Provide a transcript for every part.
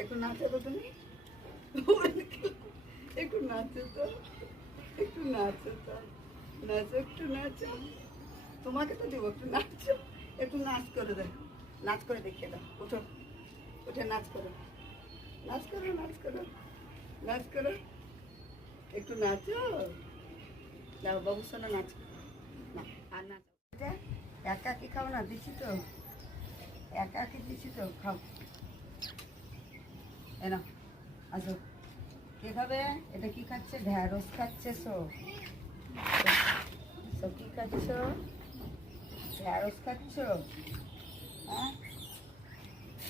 একটু নাচো তো তুমি, একটু নাচো তো, একটু নাচো তো, নাচো, একটু নাচো। তোমাকে তো দেবো, একটু নাচো, একটু নাচ করে দেখো, নাচ করে দেখিয়ে দাও। ওঠো, উঠে নাচ করো, নাচ করো, নাচ করো, নাচ করো, একটু নাচো। দাও বাবুর সঙ্গে নাচ, না আর নাচ। একা কি খাও না, দিচ্ছি তো, একা কি দিচ্ছি তো, খাও। এনা আসো, কে খাবে? এটা কি খাচ্ছে? ঢ্যাঁড়স খাচ্ছে। কি খাচ্ছ? ঢ্যাঁড়স খাচ্ছ? হ্যাঁ,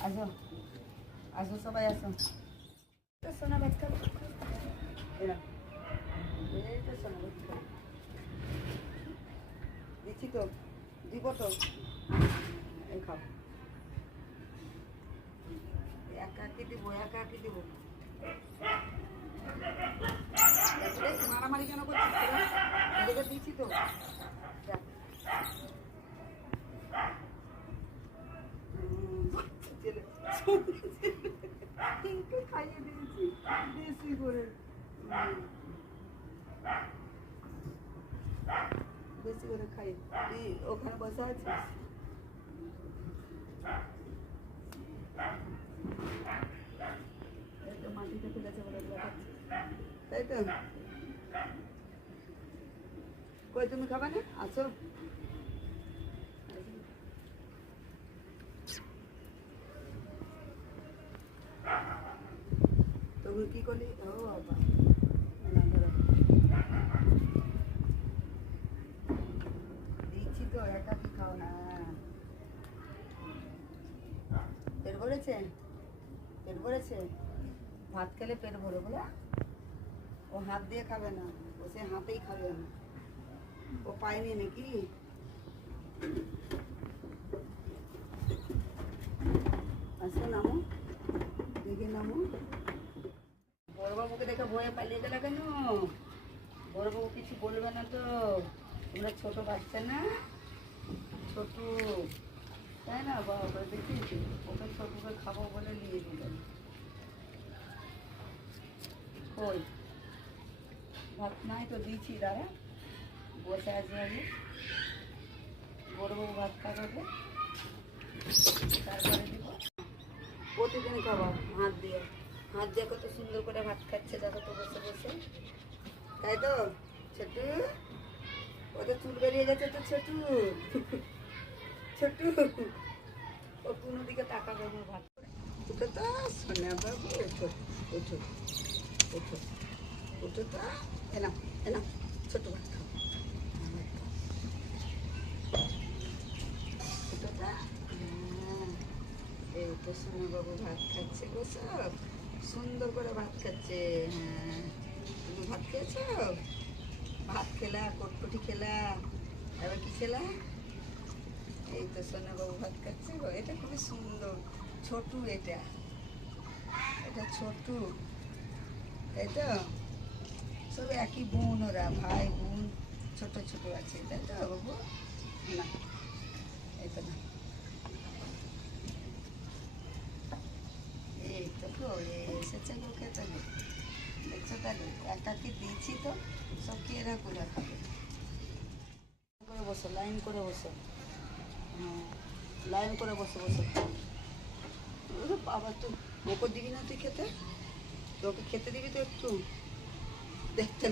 আসো, আসো সবাই আসো। সোনা ভাত খাবো, এরা এই তো সোনা ভাত খাবো, দিচ্ছি তো, দিব তো, এই খাও। একা কি দিব, একা কি দিব? মারামারি কেন করছিস তোরা? এদিকে দিচ্ছি তো, খাইয়ে দিয়েছি বেশি করে, বেশি করে খাই। তুই ওখানে বসে আছিস, মাটিতে ফেলেছে বলে তাই তো। কই তুমি খাবা না? আসো, তুমি কি করলি? ও বাবা, দিচ্ছি তো, একা কি খাও না? পেট ভরেছে? পেট ভরেছে? ভাত খেলে পেট ভরে বলে? ও হাত দিয়ে খাবে না, ও সে হাতেই খাবে না, ও পায়নি নাকি? আসো, নামো, দেখে নামো। বড়বাবুকে দেখে ভয়ে পালিয়ে গেলে কেন? বড়বাবু কিছু বলবে না তো? তোমরা ছোট বাচ্চা না, ছোট, তাই না? বাবা দেখিয়েছি, ওকে ছোটকে খাবো বলে নিয়ে দিলেন। কই ভাত নাই তো, দিচ্ছি, দাঁড়া, বসে আছে আগে, বড়বাবু ভাত খাবে, তারপরে দিব। প্রতিদিন খাবার হাত দিয়ে, হাত দিয়ে কত সুন্দর করে ভাত খাচ্ছে, দেখো তো বসে বসে, তাই তো? ছোটু, ওদের চুল বেরিয়ে গেছে তো ছোটু, ছোটু, ও কোনো দিকে তাকাবে না ভাত করে। উঠো তো সোনা বাবু, ওঠো, ওঠো, ওঠো, ওঠো তো, এনা, এনা, ছোট ভাত খাও, ওঠো তো। এই তো সোনা বাবু ভাত খাচ্ছে গো, সব সুন্দর করে ভাত খাচ্ছে। হ্যাঁ, তুমি ভাত খেয়েছো? ভাত খেলা, কটকটি খেলা, এবার কি খেলা? এই তো সোনা বাবু ভাত খাচ্ছে গো, এটা খুবই সুন্দর, ছোটু, এটা, এটা ছোটু, তাই তো? সব একই বোন, ওরা ভাই বোন ছোট ছোট আছে, তাই তো বাবু? না, এই তো না, এই তো গো এসেছে গো খেতে গো, দেখছো তাহলে একা কি দিয়েছি তো, সব কেরা করে খাবে। করে বসো, লাইন করে বসো, হ্যাঁ, লাইন করে বসে বসে খাও। বাবা, তুই ওকে দিবি না? তুই খেতে, তোকে খেতে দিবি তো একটু? দেখতে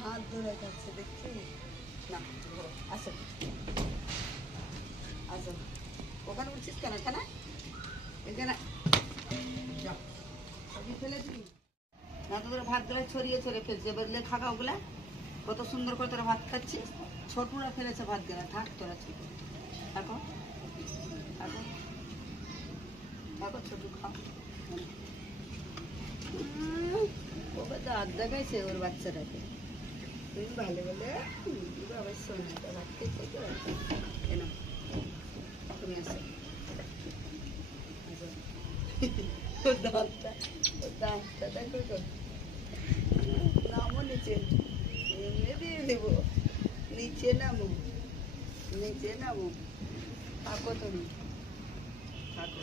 হাত ধরে খাচ্ছে, দেখছি না। আসো, আসো, ওখানে উঠছিস কেন? এখানে, এখানে যাও, সবই ফেলেছি না তো? তোরা ভাত গুলা ছড়িয়ে ছড়িয়ে ফেলছে, বেরলে খাগা ওগুলা, কত সুন্দর করে তোরা ভাত খাচ্ছিস। ছোটুরা ফেলেছে ভাত গেলা, থাক তোরা ছোট, থাকো, থাকো, থাকো, ছোটু খাও। ওকে তো হাত দেখাইছে ওর বাচ্চাটাকে, তুমি ভালো বলে বাবার সোনাটা ভাত খেতে তো, কেন তুমি আসো, দাঁতটা, দাঁতটা দেখো তো, নামো নিচে, এমনি দিয়ে দেবো, নিচে নামো, নিচে নামো, থাকো তুমি, থাকো।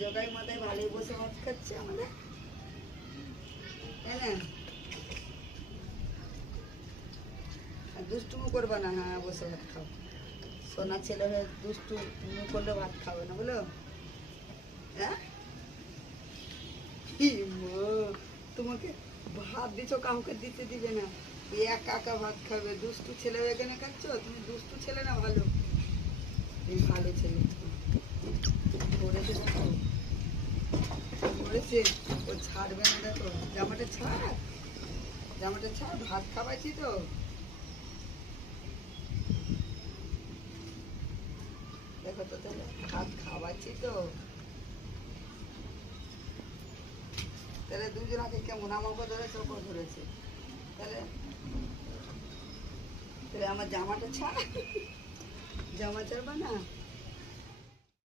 জগাই মাথায় ভালোই বসে ভাত খাচ্ছে আমাদের, তাই না? আর দুষ্টুমু করবে না, হ্যাঁ বসে ভাত খাও। সোনা ছেলে হয়ে দুষ্টু তুমি করলে ভাত খাবে না বলো? হ্যাঁ কি মা, তোমাকে ভাত দিছো, কাউকে দিতে দিবে না, ওই একা একা ভাত খাবে। দুষ্টু ছেলে হয়ে এখানে খাচ্ছ তুমি? দুষ্টু ছেলে না ভালো? এই ভালো ছেলে ধরেছে, দেখো ধরেছে। ও ছাড়বে না, দেখো জামাটা ছাড়, জামাটা ছাড়, ভাত খাওয়াইছি তো। দেখো তো তাহলে ভাত খাওয়াচ্ছি তো, তাহলে দুজনাকে কেমন, আমাকে ধরেছে ওকে ধরেছে, তাহলে তাহলে আমার জামাটা ছাড়, জামা ছাড়বা না?